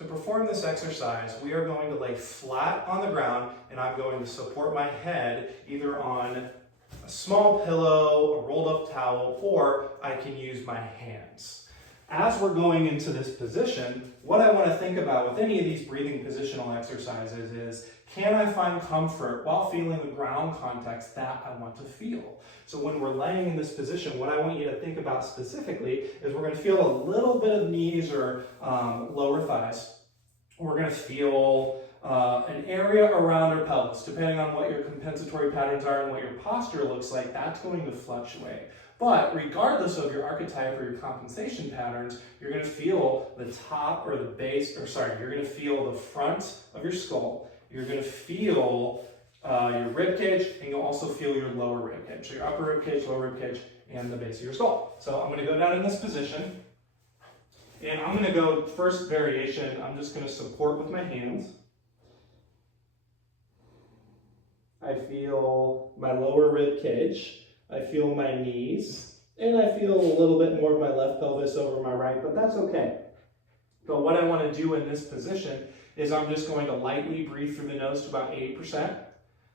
To perform this exercise, we are going to lay flat on the ground and I'm going to support my head either on a small pillow, a rolled up towel, or I can use my hands. As we're going into this position, what I want to think about with any of these breathing positional exercises is, can I find comfort while feeling the ground context that I want to feel? So when we're laying in this position, what I want you to think about specifically is we're going to feel a little bit of knees or lower thighs. We're going to feel an area around our pelvis. Depending on what your compensatory patterns are and what your posture looks like, that's going to fluctuate. But regardless of your archetype or your compensation patterns, you're going to feel the top or the base, you're going to feel the front of your skull. You're going to feel your rib cage, and you'll also feel your lower rib cage. So your upper rib cage, lower rib cage, and the base of your skull. So I'm going to go down in this position, and I'm going to go first variation. I'm just going to support with my hands. I feel my lower rib cage. I feel my knees, and I feel a little bit more of my left pelvis over my right, but that's okay. But what I want to do in this position is I'm just going to lightly breathe through the nose to about 80%.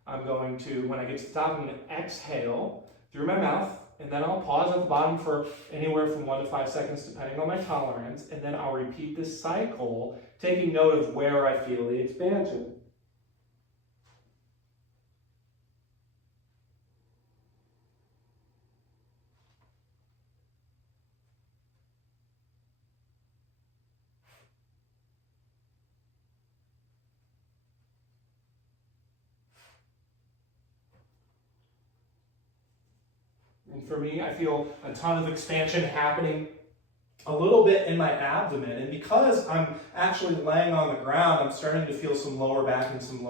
I'm going to, when I get to the top, I'm going to exhale through my mouth, and then I'll pause at the bottom for anywhere from 1 to 5 seconds, depending on my tolerance, and then I'll repeat this cycle, taking note of where I feel the expansion. And for me, I feel a ton of expansion happening a little bit in my abdomen. And because I'm actually laying on the ground, I'm starting to feel some lower back and some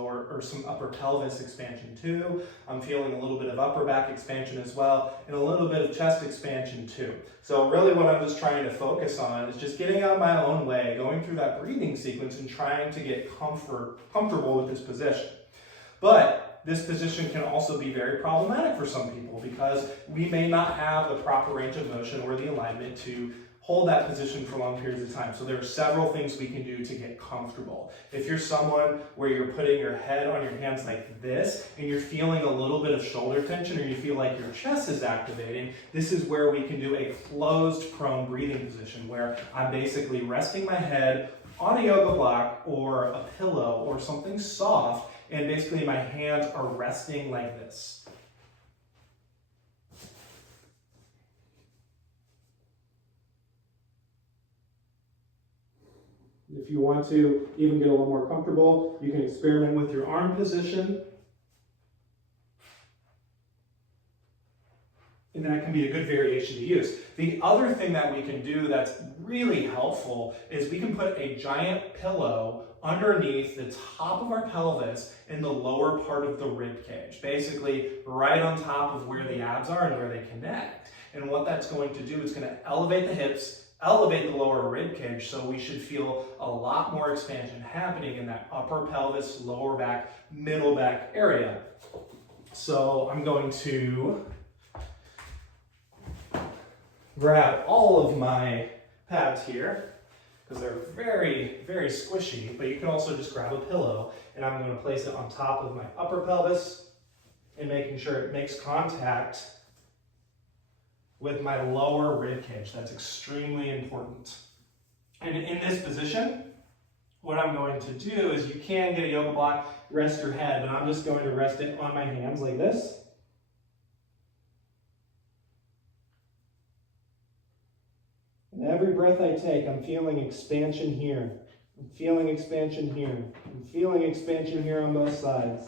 upper pelvis expansion too. I'm feeling a little bit of upper back expansion as well, and a little bit of chest expansion too. So really what I'm just trying to focus on is just getting out of my own way, going through that breathing sequence and trying to get comfortable with this position. But this position can also be very problematic for some people because we may not have the proper range of motion or the alignment to hold that position for long periods of time. So there are several things we can do to get comfortable. If you're someone where you're putting your head on your hands like this and you're feeling a little bit of shoulder tension or you feel like your chest is activating, this is where we can do a closed prone breathing position where I'm basically resting my head on a yoga block or a pillow or something soft, and basically my hands are resting like this. If you want to even get a little more comfortable, you can experiment with your arm position. And that can be a good variation to use. The other thing that we can do that's really helpful is we can put a giant pillow underneath the top of our pelvis in the lower part of the rib cage, basically right on top of where the abs are and where they connect. And what that's going to do is going to elevate the hips, elevate the lower rib cage, so we should feel a lot more expansion happening in that upper pelvis, lower back, middle back area. So I'm going to grab all of my pads here because they're very, very squishy, but you can also just grab a pillow and I'm going to place it on top of my upper pelvis and making sure it makes contact with my lower rib cage. That's extremely important. And in this position, what I'm going to do is you can get a yoga block, rest your head, but I'm just going to rest it on my hands like this. And every breath I take, I'm feeling expansion here. I'm feeling expansion here. I'm feeling expansion here on both sides.